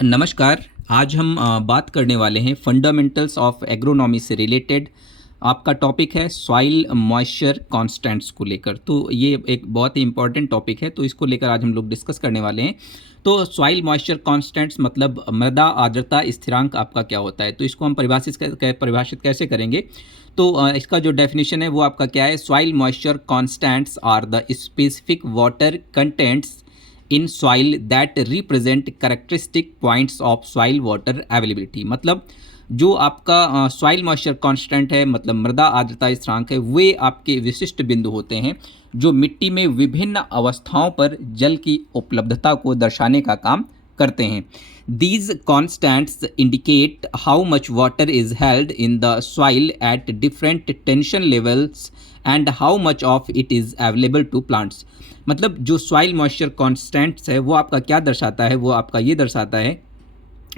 नमस्कार। आज हम बात करने वाले हैं फंडामेंटल्स ऑफ एग्रोनॉमी से रिलेटेड। आपका टॉपिक है सॉइल मॉइस्चर कांस्टेंट्स को लेकर। तो ये एक बहुत ही इंपॉर्टेंट टॉपिक है, तो इसको लेकर आज हम लोग डिस्कस करने वाले हैं। तो सॉइल मॉइस्चर कांस्टेंट्स मतलब मृदा आर्द्रता स्थिरांक आपका क्या होता है, तो इसको हम परिभाषित कैसे करेंगे। तो इसका जो डेफिनेशन है वो आपका क्या है, soil moisture constants are the specific water contents in soil that represent characteristic points of soil water availability. मतलब जो आपका सॉइल मॉइस्चर कांस्टेंट है, मतलब मृदा आर्द्रता स्थिरांक है, वे आपके विशिष्ट बिंदु होते हैं जो मिट्टी में विभिन्न अवस्थाओं पर जल की उपलब्धता को दर्शाने का काम करते हैं। These constants indicate how much water is held in the soil at different tension levels and how much of it is available to plants। मतलब जो सॉइल मॉइस्चर कांस्टेंट्स है वो आपका क्या दर्शाता है, वो आपका ये दर्शाता है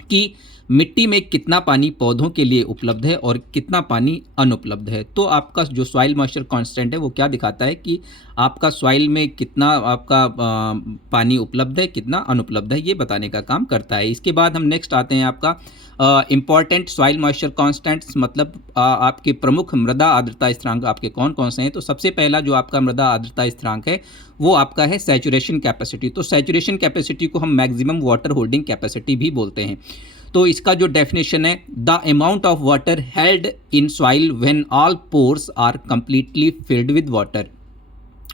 कि मिट्टी में कितना पानी पौधों के लिए उपलब्ध है और कितना पानी अनुपलब्ध है। तो आपका जो सॉइल मॉइस्चर कांस्टेंट है वो क्या दिखाता है कि आपका सॉइल में कितना आपका पानी उपलब्ध है, कितना अनुपलब्ध है, ये बताने का काम करता है। इसके बाद हम नेक्स्ट आते हैं आपका इम्पॉर्टेंट सॉइल मॉइस्चर कांस्टेंट्स, मतलब आपके प्रमुख मृदा आर्द्रता स्थिरांक आपके कौन कौन से हैं। तो सबसे पहला जो आपका मृदा आर्द्रता स्थिरांक है वो आपका है सैचुरेशन कैपेसिटी। तो सैचुरेशन कैपेसिटी को हम मैक्सिमम वाटर होल्डिंग कैपेसिटी भी बोलते हैं। तो इसका जो डेफिनेशन है, the amount of water held in soil when all pores are completely filled with water.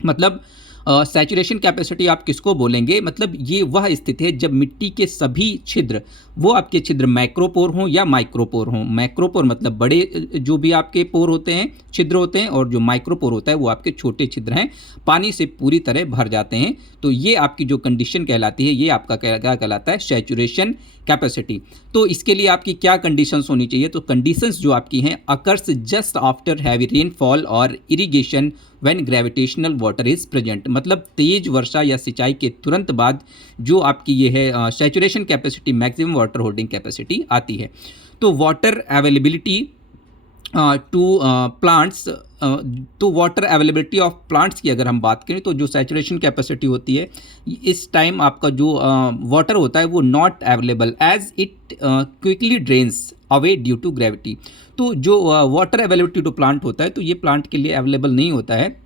मतलब सैचुरेशन कैपेसिटी आप किसको बोलेंगे, मतलब ये वह स्थिति है जब मिट्टी के सभी छिद्र, वो आपके छिद्र मैक्रोपोर हों या माइक्रोपोर हों। मैक्रोपोर मतलब बड़े जो भी आपके पोर होते हैं, छिद्र होते हैं, और जो माइक्रोपोर होता है वो आपके छोटे छिद्र हैं, पानी से पूरी तरह भर जाते हैं। तो ये आपकी जो कंडीशन कहलाती है, ये आपका क्या कहलाता है, सैचुरेशन कैपेसिटी। तो इसके लिए आपकी क्या कंडीशंस होनी चाहिए, तो कंडीशंस जो आपकी हैं, occurs just after heavy rainfall और irrigation when gravitational water is present. मतलब तेज वर्षा या सिंचाई के तुरंत बाद जो आपकी ये है saturation capacity, maximum water holding capacity आती है। तो वाटर अवेलेबिलिटी टू प्लांट्स, तो वाटर अवेलेबिलिटी ऑफ प्लांट्स की अगर हम बात करें तो जो सैचुरेशन कैपेसिटी होती है, इस टाइम आपका जो वाटर होता है वो not available as it quickly drains away due to gravity. तो जो वाटर अवेलेबिलिटी टू प्लांट होता है तो ये प्लांट के लिए अवेलेबल नहीं होता है,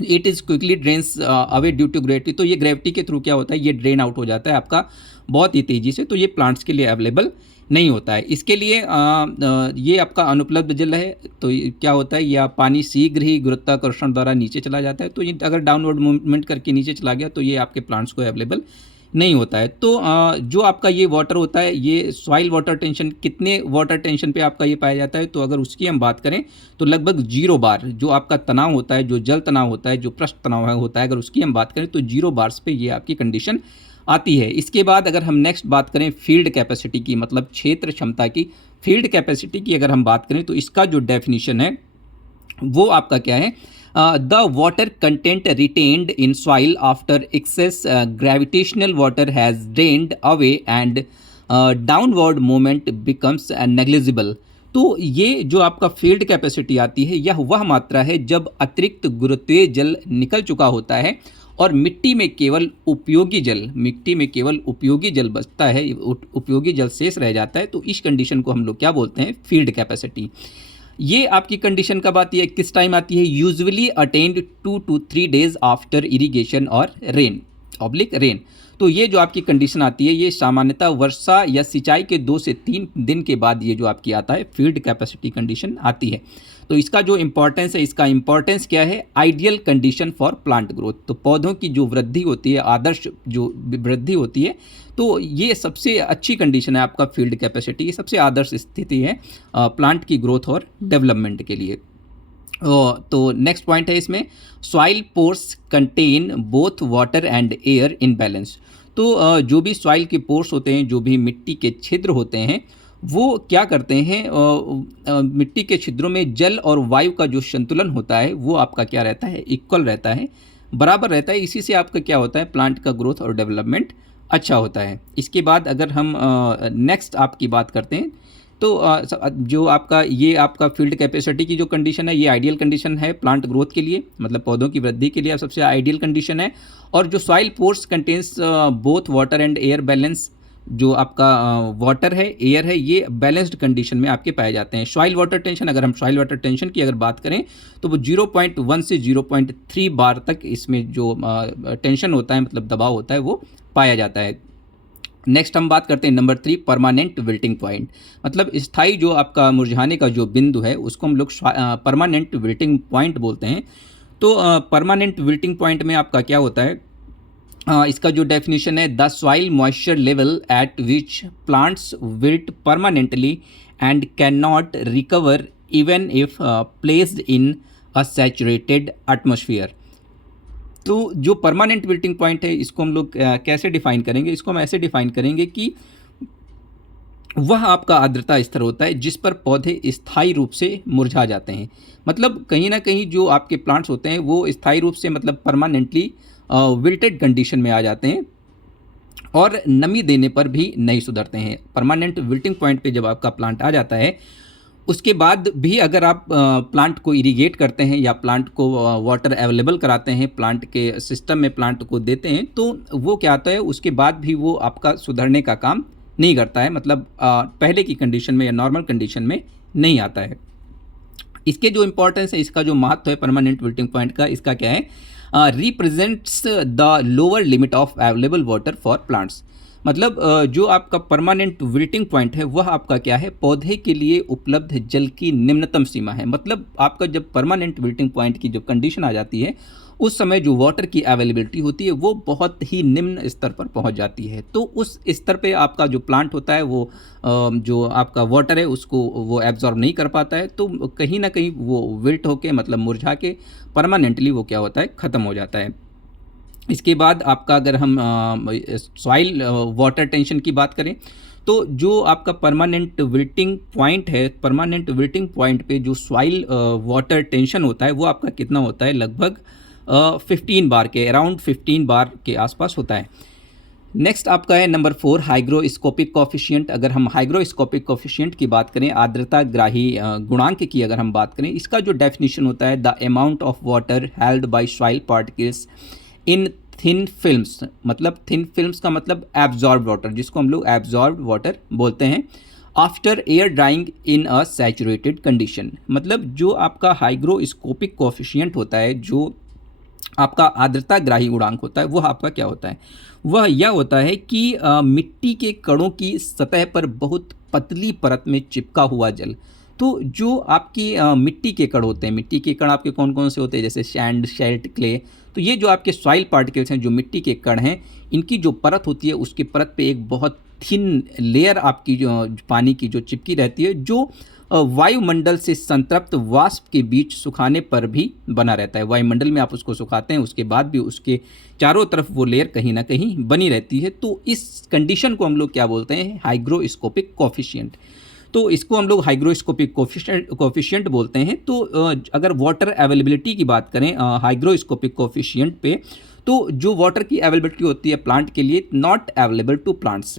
it is quickly drains away due to gravity. तो ये ग्रेविटी के थ्रू क्या होता है, ये ड्रेन आउट हो जाता है आपका बहुत ही तेज़ी से, तो ये प्लांट्स के लिए अवेलेबल नहीं होता है। इसके लिए ये आपका अनुपलब्ध जल है, तो क्या होता है, या पानी शीघ्र ही गुरुत्वाकर्षण द्वारा नीचे चला जाता है। तो ये अगर डाउनवर्ड मूवमेंट करके नीचे चला गया तो ये आपके प्लांट्स को अवेलेबल नहीं होता है। तो जो आपका ये वाटर होता है, ये सॉइल वाटर टेंशन, कितने वाटर टेंशन पे आपका ये पाया जाता है, तो अगर उसकी हम बात करें तो लगभग 0 बार जो आपका तनाव होता है, जो जल तनाव होता है, जो पृष्ठ तनाव होता है, अगर उसकी हम बात करें तो 0 बार्स पे ये आपकी कंडीशन आती है। इसके बाद अगर हम नेक्स्ट बात करें फील्ड कैपेसिटी की, मतलब क्षेत्र क्षमता की, फील्ड कैपेसिटी की अगर हम बात करें तो इसका जो डेफिनेशन है वो आपका क्या है, the water content retained in soil after excess gravitational water has drained away and downward movement becomes negligible. तो ये जो आपका फील्ड कैपेसिटी आती है, यह वह मात्रा है जब अतिरिक्त गुरुत्वीय जल निकल चुका होता है और मिट्टी में केवल उपयोगी जल बचता है, उपयोगी जल शेष रह जाता है। तो इस कंडीशन को हम लोग क्या बोलते हैं, फील्ड कैपेसिटी। ये आपकी कंडीशन कब आती है, किस टाइम आती है, usually attend 2 to 3 days after irrigation और रेन। तो ये जो आपकी कंडीशन आती है, ये सामान्यतः वर्षा या सिंचाई के 2 से 3 दिन के बाद ये जो आपकी आता है फील्ड कैपेसिटी कंडीशन आती है। तो इसका जो इम्पोर्टेंस है, इसका इम्पोर्टेंस क्या है, ideal condition for plant growth. तो पौधों की जो वृद्धि होती है, आदर्श जो वृद्धि होती है, तो ये सबसे अच्छी कंडीशन है आपका फील्ड कैपेसिटी, ये सबसे आदर्श स्थिति है प्लांट की ग्रोथ और डेवलपमेंट के लिए। तो नेक्स्ट पॉइंट है इसमें, soil pores contain both water and air in balance. तो जो भी सॉइल के पोर्स होते हैं, जो भी मिट्टी के छिद्र होते हैं, वो क्या करते हैं, मिट्टी के छिद्रों में जल और वायु का जो संतुलन होता है वो आपका क्या रहता है, इक्वल रहता है, बराबर रहता है। इसी से आपका क्या होता है, प्लांट का ग्रोथ और डेवलपमेंट अच्छा होता है। इसके बाद अगर हम नेक्स्ट आपकी बात करते हैं तो जो आपका ये आपका फील्ड कैपेसिटी की जो कंडीशन है, ये आइडियल कंडीशन है प्लांट ग्रोथ के लिए, मतलब पौधों की वृद्धि के लिए सबसे आइडियल कंडीशन है। और जो soil pores contains both water and air balance, जो आपका वाटर है, एयर है, ये बैलेंस्ड कंडीशन में आपके पाए जाते हैं। सॉइल वाटर टेंशन, अगर हम सॉइल वाटर टेंशन की अगर बात करें तो वो 0.1 से 0.3 बार तक इसमें जो टेंशन होता है, मतलब दबाव होता है, वो पाया जाता है। नेक्स्ट हम बात करते हैं नंबर 3, परमानेंट विल्टिंग पॉइंट। मतलब स्थायी जो आपका मुरझाने का जो बिंदु है उसको हम लोग परमानेंट विल्टिंग पॉइंट बोलते हैं। तो परमानेंट विल्टिंग पॉइंट में आपका क्या होता है, इसका जो डेफिनेशन है, the soil moisture level eight which plants wilt permanently and can not recover even if placed in a saturated atmosphere. तो जो परमानेंट विल्टिंग पॉइंट है इसको हम लोग कैसे डिफाइन करेंगे, इसको हम ऐसे डिफाइन करेंगे कि वह आपका आर्द्रता स्तर होता है जिस पर पौधे स्थायी रूप से मुरझा जाते हैं। मतलब कहीं ना कहीं जो आपके प्लांट्स होते हैं वो स्थायी रूप से, मतलब परमानेंटली विल्टेड कंडीशन में आ जाते हैं और नमी देने पर भी नहीं सुधरते हैं। परमानेंट विल्टिंग पॉइंट पे जब आपका प्लांट आ जाता है उसके बाद भी अगर आप प्लांट को इरिगेट करते हैं या प्लांट को वाटर अवेलेबल कराते हैं, प्लांट के सिस्टम में प्लांट को देते हैं, तो वो क्या होता है उसके बाद भी वो आपका सुधरने का काम नहीं करता है, मतलब पहले की कंडीशन में या नॉर्मल कंडीशन में नहीं आता है। इसके जो इम्पोर्टेंस है, इसका जो महत्व है परमानेंट विल्टिंग पॉइंट का, इसका क्या है, represents the lower limit of available water for plants. मतलब जो आपका परमानेंट विल्टिंग पॉइंट है वह आपका क्या है, पौधे के लिए उपलब्ध जल की निम्नतम सीमा है। मतलब आपका जब परमानेंट विल्टिंग पॉइंट की जब कंडीशन आ जाती है उस समय जो वाटर की अवेलेबिलिटी होती है वो बहुत ही निम्न स्तर पर पहुंच जाती है। तो उस स्तर पे आपका जो प्लांट होता है वो जो आपका वाटर है उसको वो एब्जॉर्ब नहीं कर पाता है, तो कहीं ना कहीं वो विल्ट होके, मतलब मुरझा के परमानेंटली वो क्या होता है, ख़त्म हो जाता है। इसके बाद आपका अगर हम सॉइल वाटर टेंशन की बात करें तो जो आपका परमानेंट विल्टिंग पॉइंट है, परमानेंट विल्टिंग पॉइंट पे जो सॉइल वाटर टेंशन होता है वो आपका कितना होता है, लगभग 15 बार के, अराउंड 15 बार के आसपास होता है। नेक्स्ट आपका है नंबर 4, हाइग्रोस्कोपिक कोफिशिएंट। अगर हम हाइग्रोस्कोपिक कोफिशिएंट की बात करें, आर्द्रता ग्राही गुणांक की अगर हम बात करें, इसका जो डेफिनेशन होता है, the amount of water held by soil particles in thin films. मतलब थिन फिल्म्स का मतलब एब्जॉर्ब वाटर, जिसको हम लोग एब्जॉर्ब वाटर बोलते हैं, आफ्टर एयर ड्राइंग इन अ सैचुरेटेड कंडीशन। मतलब जो आपका हाइग्रोस्कोपिक कोफिशिएंट होता है, जो आपका आर्द्रता ग्राही गुणांक होता है, वह आपका क्या होता है, वह यह होता है कि मिट्टी के कणों की सतह पर बहुत पतली परत में चिपका हुआ जल। तो जो आपकी मिट्टी के कण होते हैं, मिट्टी के कण आपके कौन कौन से होते हैं, जैसे सैंड, शेल्ट, क्ले। तो ये जो आपके सॉइल पार्टिकल्स हैं, जो मिट्टी के कण हैं, इनकी जो परत होती है उसकी परत पे एक बहुत थिन लेयर आपकी जो पानी की जो चिपकी रहती है, जो वायुमंडल से संतृप्त वाष्प के बीच सुखाने पर भी बना रहता है। वायुमंडल में आप उसको सुखाते हैं, उसके बाद भी उसके चारों तरफ वो लेयर कहीं ना कहीं बनी रहती है। तो इस कंडीशन को हम लोग क्या बोलते हैं, हाइग्रोस्कोपिक कोफिशिएंट। तो इसको हम लोग हाइग्रोस्कोपिक कोफिशिएंट बोलते हैं। तो अगर वाटर अवेलेबिलिटी की बात करें हाइग्रोस्कोपिक कोफिशिएंट पे, तो जो वाटर की अवेलेबिलिटी होती है प्लांट के लिए, नॉट अवेलेबल टू प्लांट्स।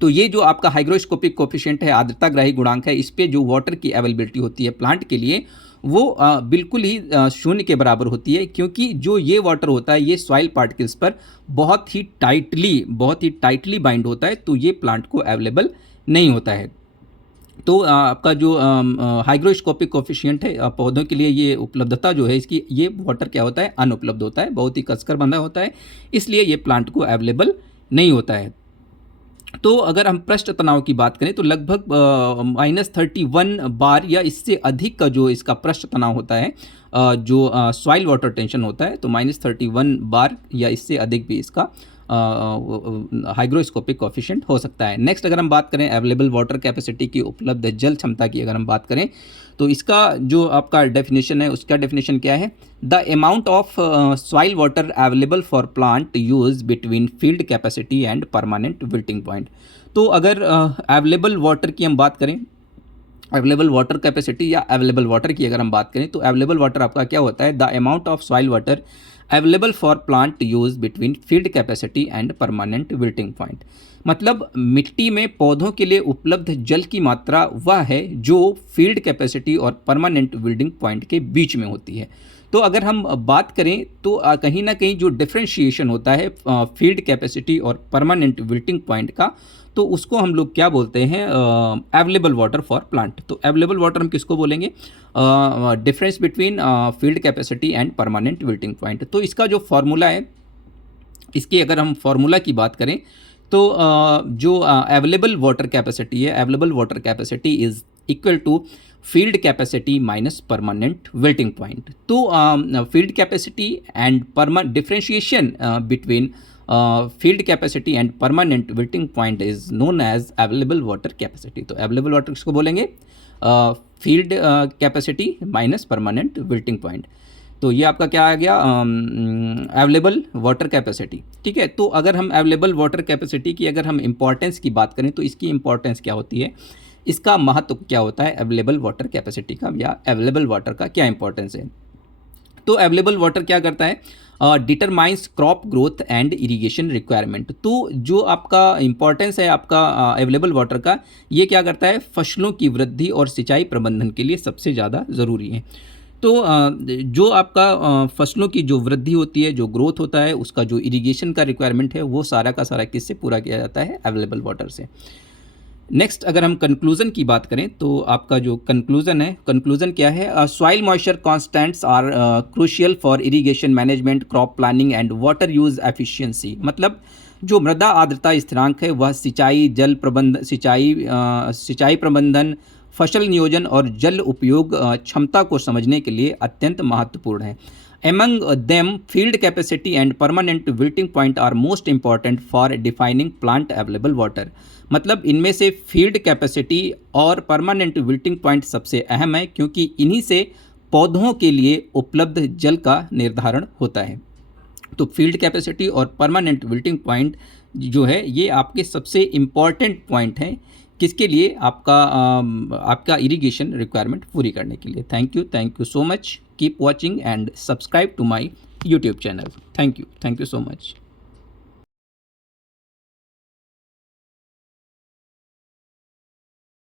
तो ये जो आपका हाइग्रोस्कोपिक कोफिशिएंट है, आर्द्रता ग्राही गुणांक है, इस पे जो वाटर की अवेलेबिलिटी होती है प्लांट के लिए, वो बिल्कुल ही शून्य के बराबर होती है, क्योंकि जो ये वाटर होता है ये सॉइल पार्टिकल्स पर बहुत ही टाइटली बाइंड होता है, तो ये प्लांट को अवेलेबल नहीं होता है। तो आपका जो हाइग्रोस्कोपिक कोफिशिएंट है पौधों के लिए, ये उपलब्धता जो है इसकी, ये वाटर क्या होता है, अनुपलब्ध होता है, बहुत ही कसकर बंधा होता है, इसलिए ये प्लांट को अवेलेबल नहीं होता है। तो अगर हम पृष्ठ तनाव की बात करें तो लगभग -31 बार या इससे अधिक का जो इसका पृष्ठ तनाव होता है, जो सॉइल वाटर टेंशन होता है, तो -31 बार या इससे अधिक भी इसका हाइग्रोस्कोपिक कोफिशिएंट हो सकता है। नेक्स्ट अगर हम बात करें अवेलेबल वाटर कैपेसिटी की, उपलब्ध जल क्षमता की अगर हम बात करें, तो इसका जो आपका डेफिनेशन है, उसका डेफिनेशन क्या है, the amount of soil water available for plant use between field capacity and permanent wilting point. तो अगर अवेलेबल वाटर की हम बात करें, अवेलेबल वाटर कैपेसिटी या अवेलेबल वाटर की अगर हम बात करें, तो अवेलेबल वाटर आपका क्या होता है, the amount of soil water available for plant use between field capacity and permanent wilting point. मतलब मिट्टी में पौधों के लिए उपलब्ध जल की मात्रा वह है जो फील्ड कैपेसिटी और परमानेंट विल्टिंग पॉइंट के बीच में होती है। तो अगर हम बात करें तो कहीं ना कहीं जो डिफ्रेंशिएशन होता है फील्ड कैपेसिटी और परमानेंट विल्टिंग पॉइंट का, तो उसको हम लोग क्या बोलते हैं, अवेलेबल वाटर फॉर प्लांट। तो अवेलेबल वाटर हम किसको बोलेंगे, difference between field capacity and permanent wilting point. तो इसका जो फार्मूला है, इसकी अगर हम फार्मूला की बात करें तो जो अवेलेबल वाटर कैपेसिटी है, available water capacity is equal to field capacity minus permanent wilting point. तो field capacity and differentiation between field capacity and permanent wilting point is known as available water capacity. तो available water किसको बोलेंगे, field capacity minus permanent wilting point. तो ये आपका क्या आ गया, available water capacity. ठीक है, तो अगर हम अवेलेबल वाटर कैपेसिटी की अगर हम इंपॉर्टेंस की बात करें तो इसकी इंपॉर्टेंस क्या होती है, इसका महत्व क्या होता है अवेलेबल वाटर कैपेसिटी का, या अवेलेबल वाटर का क्या इंपॉर्टेंस है। तो अवेलेबल वाटर क्या करता है, determines crop growth and irrigation requirement. तो जो आपका इंपॉर्टेंस है आपका अवेलेबल वाटर का, ये क्या करता है, फसलों की वृद्धि और सिंचाई प्रबंधन के लिए सबसे ज़्यादा ज़रूरी है। तो जो आपका फसलों की जो वृद्धि होती है, जो ग्रोथ होता है, उसका जो इरिगेशन का रिक्वायरमेंट है, वो सारा का सारा किससे पूरा किया जाता है, अवेलेबल वाटर से। नेक्स्ट अगर हम कंक्लूजन की बात करें तो आपका जो कंक्लूजन है, कंक्लूजन क्या है, soil moisture constants are crucial for irrigation management, crop planning and water use efficiency. मतलब जो मृदा आर्द्रता स्थिरांक है वह सिंचाई, जल प्रबंध सिंचाई प्रबंधन, फसल नियोजन और जल उपयोग क्षमता को समझने के लिए अत्यंत महत्वपूर्ण है। Among them, field capacity and permanent wilting point are most important for defining plant available water। मतलब इनमें से फील्ड कैपेसिटी और परमानेंट विल्टिंग पॉइंट सबसे अहम है, क्योंकि इन्हीं से पौधों के लिए उपलब्ध जल का निर्धारण होता है। तो फील्ड कैपेसिटी और परमानेंट विल्टिंग पॉइंट जो है ये आपके सबसे इम्पॉर्टेंट पॉइंट हैं, किसके लिए, आपका इरिगेशन रिक्वायरमेंट पूरी करने के लिए। Thank you so much, keep watching and subscribe to my YouTube channel. Thank you so much.